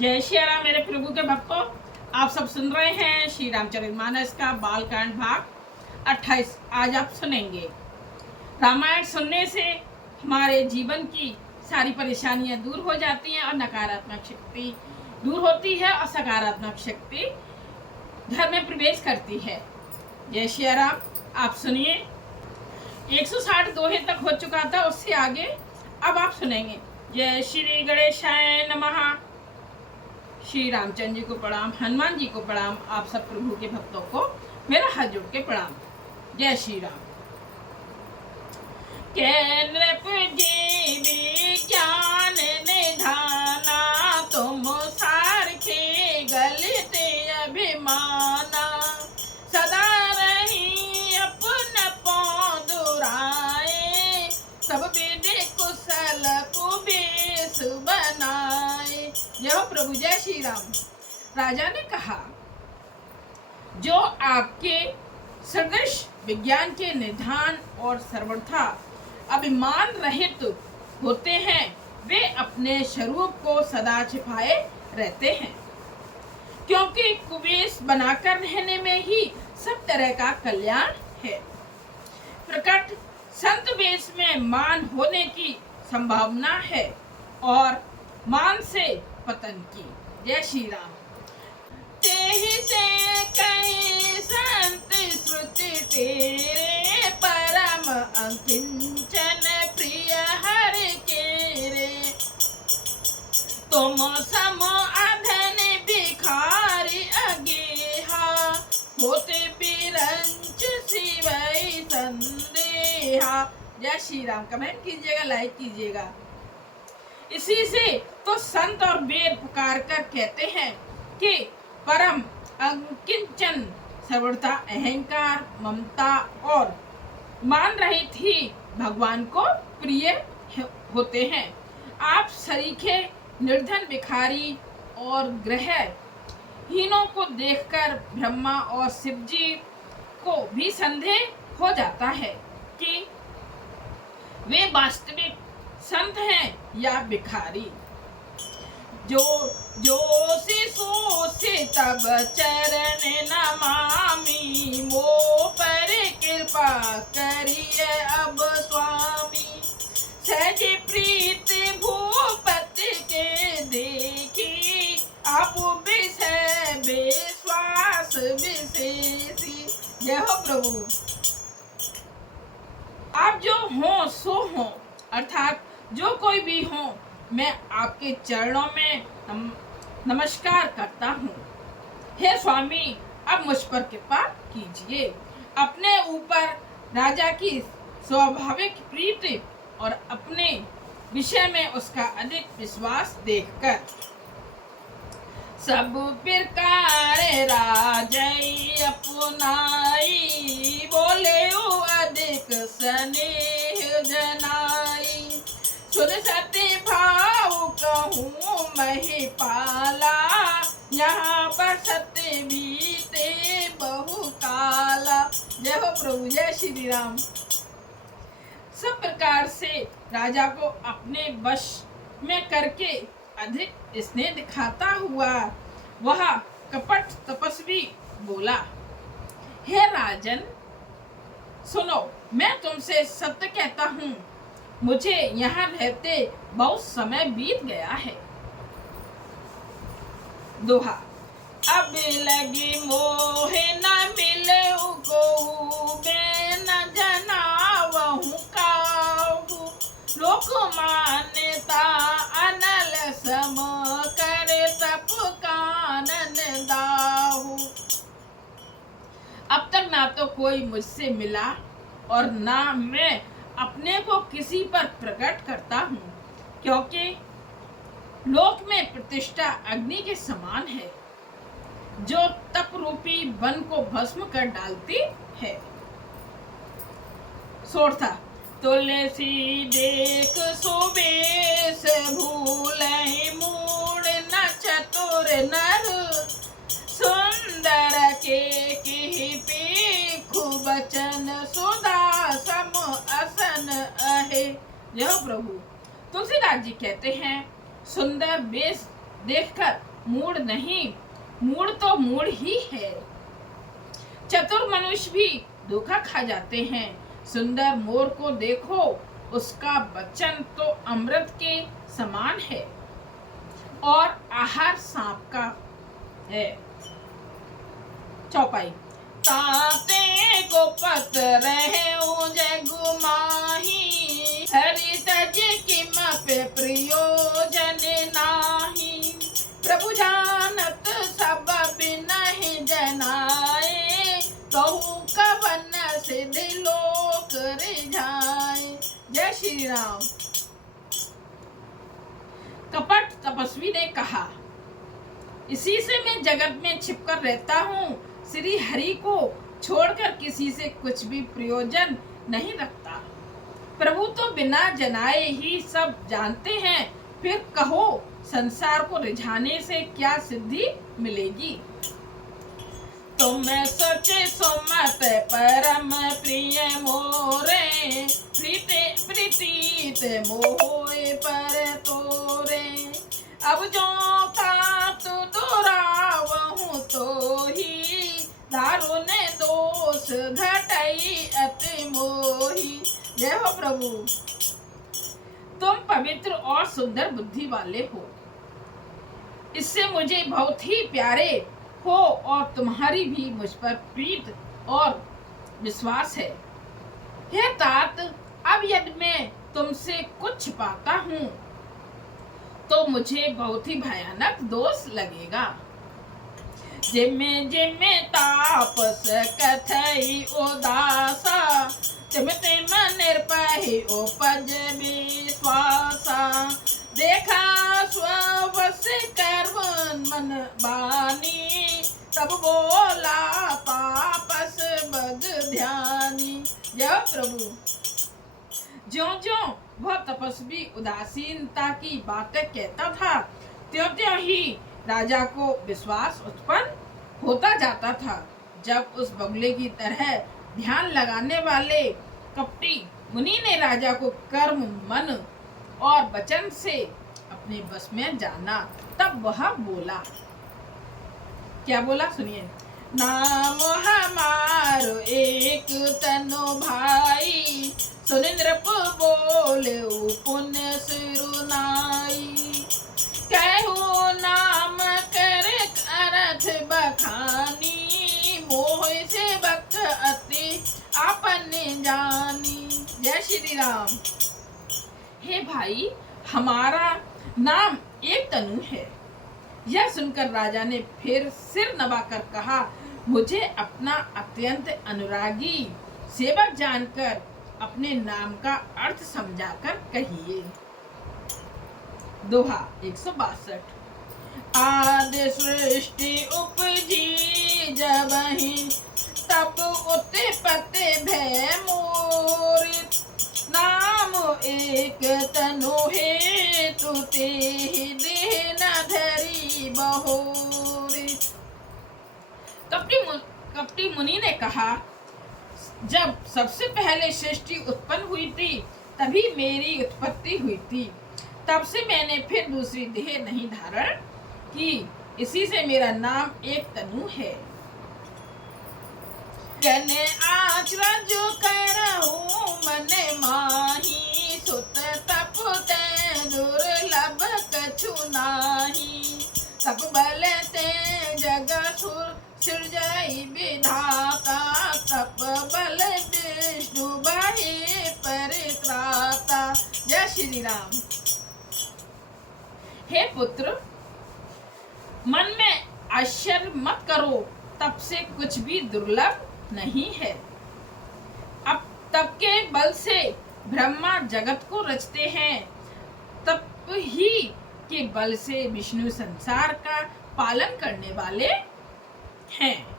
जय श्री राम मेरे प्रभु के भक्तों, आप सब सुन रहे हैं श्री रामचरितमानस का बालकांड भाग 28। आज आप सुनेंगे। रामायण सुनने से हमारे जीवन की सारी परेशानियां दूर हो जाती हैं और नकारात्मक शक्ति दूर होती है और सकारात्मक शक्ति घर में प्रवेश करती है। जय श्री राम। आप सुनिए। 160 दोहे तक हो चुका था, उससे आगे अब आप सुनेंगे। जय श्री गणेशाय नमः। श्री रामचंद्र जी को प्रणाम, हनुमान जी को प्रणाम, आप सब प्रभु के भक्तों को मेरा हाथ जोड़ के प्रणाम। जय श्री राम। नृप जी ज्ञान निधाना, तुम सारखे गलते अभिमाना, सदा रही अपन पौंदुराए, सब विधि कुशल कुबेश बनाए। यह प्रभु जय श्री राम। राजा ने कहा, जो आपके सदृश विज्ञान के निधान और सर्वथा अभिमान रहित होते हैं, वे अपने स्वरूप को सदा छिपाए रहते हैं, क्योंकि कुबेश बनाकर रहने में ही सब तरह का कल्याण है। प्रकट संत वेश में मान होने की संभावना है और मान से पतन की। जय श्री राम। तेहि ते कहे संत श्रुति तेरे, परम अकिंचन प्रिय हर केरे, तुम सम अधन भिखारी अगेहा, होते बिरंच शिवई संदेहा। जय श्री राम। कमेंट कीजिएगा, लाइक कीजिएगा। इसी से तो संत और वेद पुकार कर कहते हैं कि परम अकिंचन सर्वथा अहंकार ममता और मान रहित ही भगवान को प्रिय होते हैं। आप सरीखे निर्धन भिखारी और ग्रहहीनों को देखकर ब्रह्मा और शिव जी को भी संदेह हो जाता है कि वे वास्तविक संत हैं या भिखारी। जो से तब चरण नमामि, मोह पर कृपा करिए अब स्वामी, सहज प्रीत भूपति के देखी, आप विषय विश्वास विशेषी। जय हो प्रभु। आप जो हो सो हो, अर्थात जो कोई भी हो, मैं आपके चरणों में नमस्कार करता हूँ। हे स्वामी, अब मुझ पर कृपा कीजिए। अपने ऊपर राजा की स्वाभाविक प्रीति और अपने विषय में उसका अधिक विश्वास देखकर, सब प्रकार राजई अपनाई, बोले अधिक स्नेह जनाई, सुन सत्य भाव कहूँ महिपाला, यहाँ पर सत्य बीते बहु काला। जय हो प्रभु। जय श्री राम। सब प्रकार से राजा को अपने वश में करके अधिक स्नेह दिखाता हुआ वह कपट तपस्वी बोला, हे राजन सुनो, मैं तुमसे सत्य कहता हूँ, मुझे यहाँ रहते बहुत समय बीत गया है। दोहा। अब लगी मोह न मिले को, मैं न जनावहु काहू, लोक मान्यता अनल सम करे, तप कानन दाहू। अब तक ना तो कोई मुझसे मिला और ना मैं अपने को किसी पर प्रकट करता हूँ, क्योंकि लोक में प्रतिष्ठा अग्नि के समान है, जो तप रूपी वन को भस्म कर डालती है। सोरथा। तुलसी देख सुबेश भूलहि, मूड न चतुर नर, सुंदर के खूब बचन सुधा सम असन अहे। यह प्रभु तुलसीदास जी कहते हैं, सुंदर वेश देखकर मूढ़ नहीं, मूढ़ तो मूढ़ ही है। चतुर मनुष्य भी धोखा खा जाते हैं। सुंदर मोर को देखो, उसका वचन तो अमृत के समान है और आहार सांप का है। चौपाई। ताते को पत रहे जगु माही, हरि तज किम पे प्रयोजन नाही। प्रभु जानत सब बिनहि जनाए, कहू कवन सिद्धि लोक रिझाए। जय श्री राम। कपट तपस्वी ने कहा, इसी से मैं जगत में छिपकर रहता हूँ। श्री हरि को छोड़कर किसी से कुछ भी प्रयोजन नहीं रखता। प्रभु तो बिना जनाए ही सब जानते हैं, फिर कहो संसार को रिझाने से क्या सिद्धि मिलेगी। तुम सोचे सुमत परम प्रिय मोरे, प्रीतित मोहे पर तोरे। अब जो का तू दुरावहु तो ही, दारुण दोष घटई अति मोही। जय हो प्रभु। तुम पवित्र और सुंदर बुद्धि वाले हो, इससे मुझे बहुत ही प्यारे हो और तुम्हारी भी मुझ पर प्रीत और विश्वास है। हे तात, अब यदि मैं तुमसे कुछ छिपाता हूँ तो मुझे बहुत ही भयानक दोष लगेगा। जिम्मे जिम्मे तापस कथई उदासा, तिम तिम निर्पहि उपज विश्वासा। देखा स्ववश कर्म मन बानी, तब बोला पापस बद ध्यानी। जय प्रभु। ज्यों-ज्यों वह तपस्वी उदासीनता की बातें कहता था, त्यों-त्यों ही राजा को विश्वास उत्पन्न होता जाता था। जब उस बगुले की तरह ध्यान लगाने वाले कपटी मुनि ने राजा को कर्म, मन और वचन से अपने बस में जाना, तब वह बोला। क्या बोला सुनिए। नाम हमारो एक तनु भाई, सुन नृप बोले पुण्य सिरुनाई। कहू नाम कर अर्थ बखानी, मोह से भक्त अति आपन जानी। जय श्री राम। हे भाई, हमारा नाम एक तनु है। यह सुनकर राजा ने फिर सिर नवाकर कहा, मुझे अपना अत्यंत अनुरागी सेवक जानकर अपने नाम का अर्थ समझाकर कहिए। दोहा 162। आदि सृष्टि उपजी जबहि, तब उत्पत्ति भय मोर। नाम एक तनु हेतु, तेहि देह न धरी बहोर। कपटी मुनि ने कहा, जब सबसे पहले सृष्टि उत्पन्न हुई थी तभी मेरी उत्पत्ति हुई थी। तब से मैंने फिर दूसरी देह नहीं धारण की, इसी से मेरा नाम एक तनु है। कने आचरज करहु मन माही, सुत तप ते दुर्लभ कछु नाही। तप बल ते जग सृजई विधाता, तप बल विष्णु बहे परित्राता। जय श्री राम। हे पुत्र, मन में आश्चर्य मत करो, तप से कुछ भी दुर्लभ नहीं है। अब तप के बल से ब्रह्मा जगत को रचते हैं, तप ही के बल से विष्णु संसार का पालन करने वाले हैं।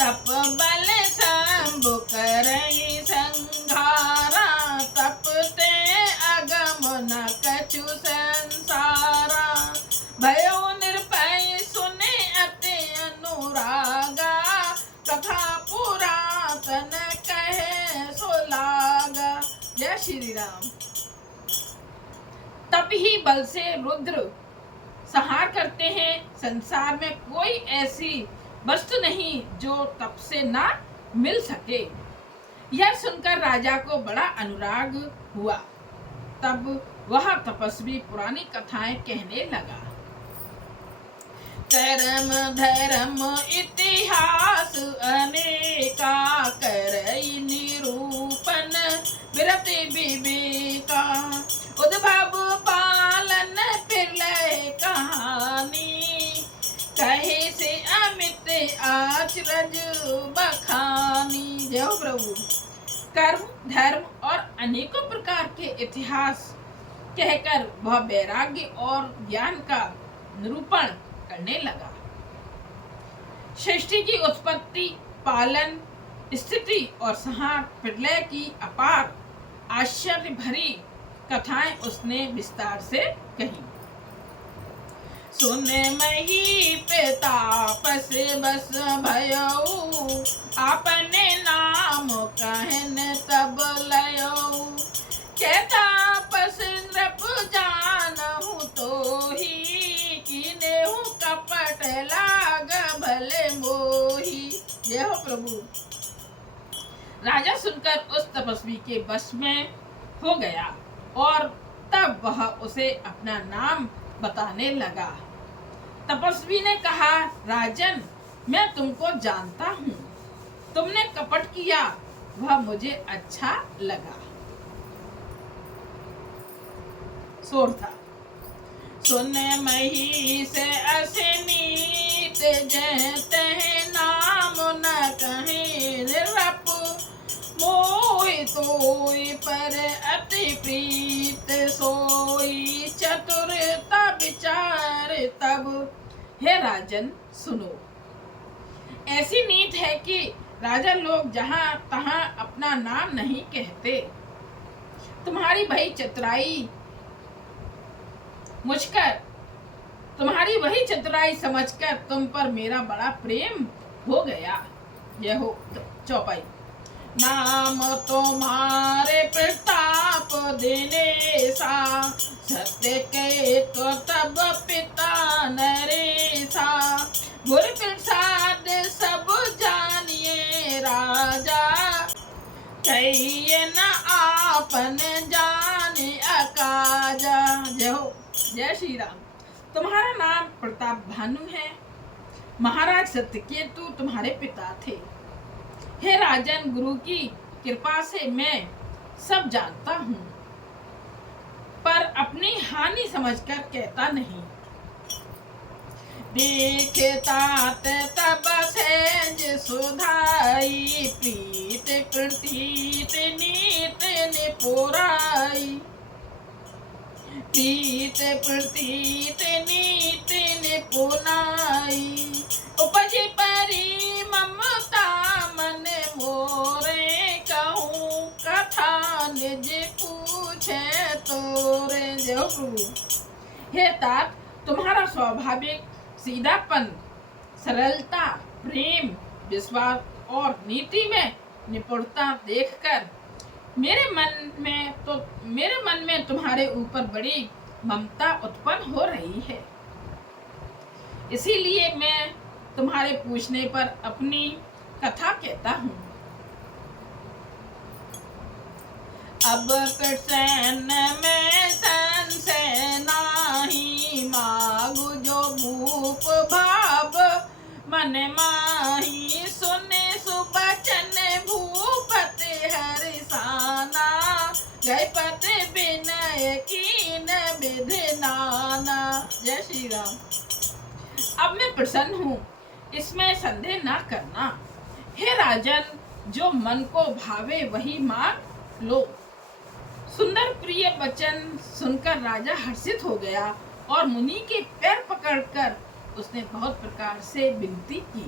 तप बल शंभु करई संघारा, तप ते अगम न कछु संसारा। भयो निरपय सुने अति अनुरागा, कथा पुरातन कहे सो लागा। जय श्री राम। तप ही बल से रुद्र संसार में कोई ऐसी वस्तु नहीं जो तप से ना मिल सके। यह सुनकर राजा को बड़ा अनुराग हुआ। तब वह तपस्वी पुरानी कथाएं कहने लगा। कर्म धर्म इतिहास अनेका, करई निरूपण विरति विवेका। उद्भव पालन प्रलय कहानी, कहे से अमित आचरज बखानी। जय हो प्रभु। कर्म धर्म और अनेकों प्रकार के इतिहास कहकर वह वैराग्य और ज्ञान का निरूपण करने लगा। सृष्टि की उत्पत्ति, पालन, स्थिति और संहार, प्रलय की अपार आश्चर्य भरी कथाएं उसने विस्तार से कही। सुन मही प्रताप से बस भयऊ, आपने नाम कहन तब लयऊ। कहता पस नृप जानहु तो ही, कीनेहु कपट लाग भले मोही। जय हो प्रभु। राजा सुनकर उस तपस्वी के वश में हो गया और तब वह उसे अपना नाम बताने लगा। तपस्वी ने कहा, राजन, मैं तुमको जानता हूँ। तुमने कपट किया, वह मुझे अच्छा लगा। शोर था। सुन मही से असनीत, जैते नाम न कहे निरप। मोहि तोय पर अति प्रीत, सोई चतुरता विचार तब। हे राजन, सुनो। ऐसी नीत है कि राजा लोग जहां तहां अपना नाम नहीं कहते। तुम्हारी वही चतुराई समझकर तुम पर मेरा बड़ा प्रेम हो गया। यह हो चौपाई। नाम तुम्हारे प्रताप दिनेसा, सत्य के तो तब पिता नरेसा। गुर प्रसाद सब जानिए राजा, कहिए न आपन जाने अकाजा। जय हो। जय श्री राम। तुम्हारा नाम प्रताप भानु है। महाराज सत्यकेतु तुम्हारे पिता थे। हे राजन, गुरु की कृपा से मैं सब जानता हूँ, पर अपनी हानि समझकर कहता नहीं। देखता तब सेज सुधाई, प्रीत प्रतीत नीत निपुराई। प्रीत प्रतीत नीत निपुनाई, उपजे परी ममता मन मोरे। कहूँ कथा निज पूछे तोरे। जय हो प्रभु। हे तात, तुम्हारा स्वाभाविक सीधापन, सरलता, प्रेम, विश्वास और नीति में निपुणता देखकर मेरे मन में तुम्हारे ऊपर बड़ी ममता उत्पन्न हो रही है। इसीलिए मैं तुम्हारे पूछने पर अपनी कथा कहता हूँ। अब कृष्ण में संशय नाही, मागु जो भूप भाव मन माही। सुने सुबचन भूपति हरिसाना, गयपति विनय कीन विधि नाना। जय श्री राम। अब मैं प्रसन्न हूँ, इसमें संदेह ना करना। हे राजन, जो मन को भावे वही मांग लो। सुंदर प्रिय वचन सुनकर राजा हर्षित हो गया और मुनि के पैर पकड़कर उसने बहुत प्रकार से विनती की।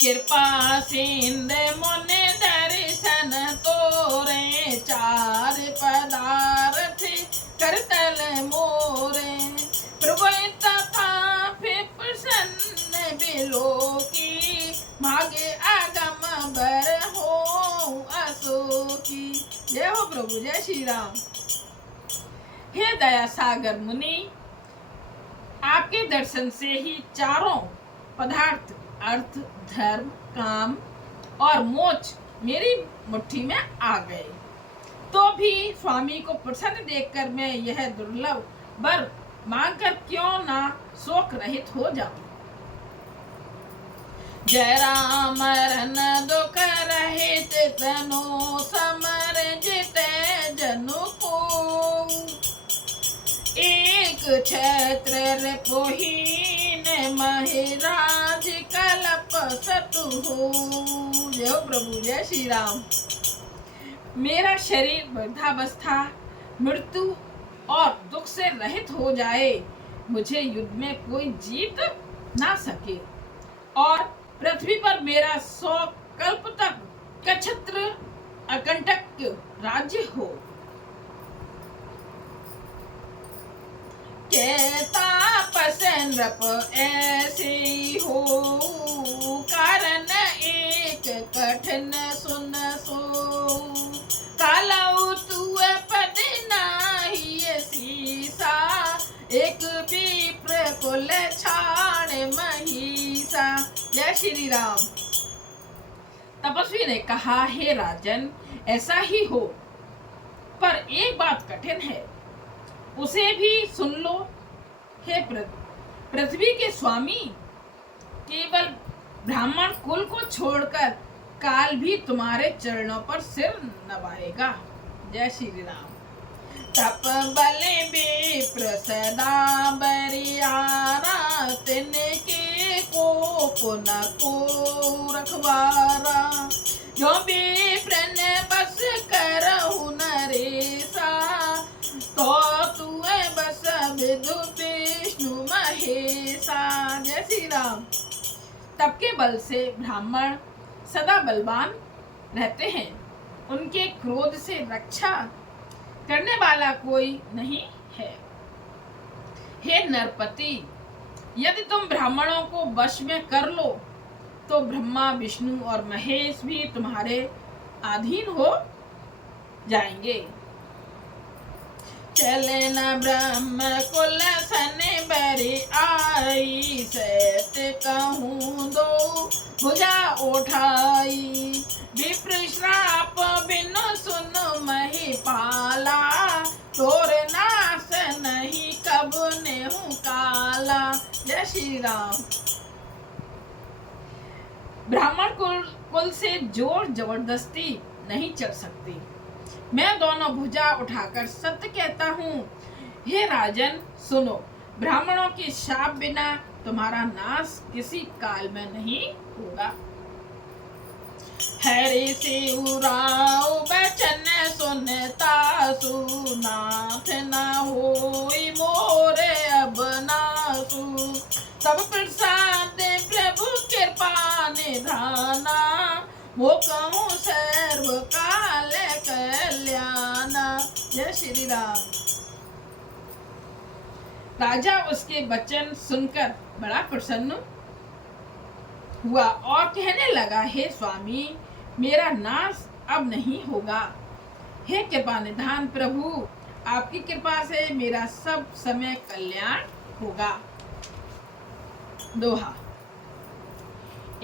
कृपा सिंध मुनि दर्शन तोरे, चार पदार्थ करतल मोरे। प्रभु तथा फिर प्रसन्न बिलो की, मागे आगम बर हो अशोकी। जय हो प्रभु। जय श्री राम। हे दया सागर मुनि, आपके दर्शन से ही चारों पदार्थ अर्थ, धर्म, काम और मोक्ष मेरी मुट्ठी में आ गए। तो भी स्वामी को प्रसन्न देखकर मैं यह दुर्लभ वर मांगकर क्यों ना शोक रहित हो जाऊं। जय राम रन दुख रहित तनु समर जिते जनु को, एक क्षेत्र रिपुहीन महिराज कल्प सतु हो। जय हो प्रभु, जय श्री राम। मेरा शरीर वृद्धावस्था, मृत्यु और दुख से रहित हो जाए, मुझे युद्ध में कोई जीत ना सके और पृथ्वी पर मेरा 100 कल्प तक कछत्र अकंटक राज्य हो। कहता पसन रप ऐसे हो, कारण एक कठिन सुन सो, कालऊ तुए पद नाही सीसा, एक विप्र कुल छाण महिषा। जय श्री राम। तपस्वी ने कहा, हे राजन, ऐसा ही हो, पर एक बात कठिन है, उसे भी सुन लो। हे पृथ्वी के स्वामी, केवल ब्राह्मण कुल को छोड़कर काल भी तुम्हारे चरणों पर सिर नवाएगा। जय श्री राम। तप बल विप्र सदा बरियारा, तिनके को पुनः को रखवारा, जो विप्र ने बस करहु नरेसा, तो तुए बस विदु विष्णु महेशा। जय श्री राम। तप के बल से ब्राह्मण सदा बलवान रहते हैं, उनके क्रोध से रक्षा करने वाला कोई नहीं है। हे नरपति, यदि तुम ब्राह्मणों को वश में कर लो तो ब्रह्मा, विष्णु और महेश भी तुम्हारे अधीन हो जाएंगे। चले न ब्रह्म कुल सन बरी आई, सत कहूँ दो भुजा उठाई, विप्र श्राप बिनु सुन महिपाला, तोर नाश नहीं कब नेहु काला। जय श्री राम। ब्राह्मण कुल से जोर जबरदस्ती नहीं चल सकती। मैं दोनों भुजा उठाकर सत्य कहता हूँ। हे राजन, सुनो, ब्राह्मणों के शाप बिना तुम्हारा नाश किसी काल में नहीं होगा। हरि से उराओ बचन सुनता सुनाथ न होई मोरे अब नासु, तब प्रसाद प्रभु कृपा निधाना, वो कहूँ सर्व काल कल्याणा। जय श्री राम। राजा उसके वचन सुनकर बड़ा प्रसन्न हुआ और कहने लगा, हे स्वामी, मेरा नाश अब नहीं होगा। हे कृपा निधान प्रभु, आपकी कृपा से मेरा सब समय कल्याण होगा। दोहा।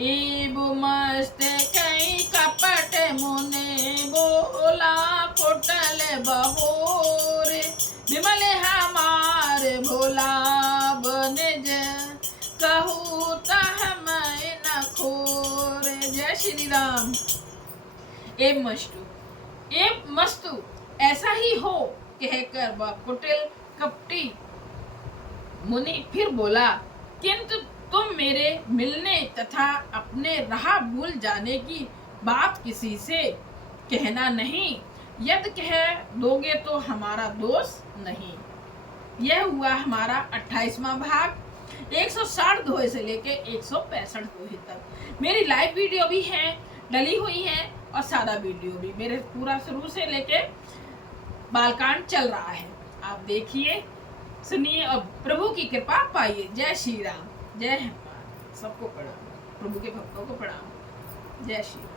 एब मस्त कई कपट मुने बोला, कुटल बहोर विमल हमार भोला, बनिज कहू तह मैं न खोर। जय श्री राम। एब मस्तु ऐसा ही हो कहकर वह कुटिल कपटी मुनि फिर बोला, किंतु तुम मेरे मिलने तथा अपने राह भूल जाने की बात किसी से कहना नहीं। यदि कह दोगे तो हमारा दोष नहीं। यह हुआ हमारा 28वां भाग, 160 दोहे से लेके 165 दोहे तक। मेरी लाइव वीडियो भी है, डली हुई है, और सादा वीडियो भी मेरे पूरा शुरू से लेके बालकांड चल रहा है। आप देखिए, सुनिए और प्रभु की कृपा पाइए। जय श्री राम। जय हनुमान। सबको प्रणाम, प्रभु के भक्तों को प्रणाम। जय श्री राम।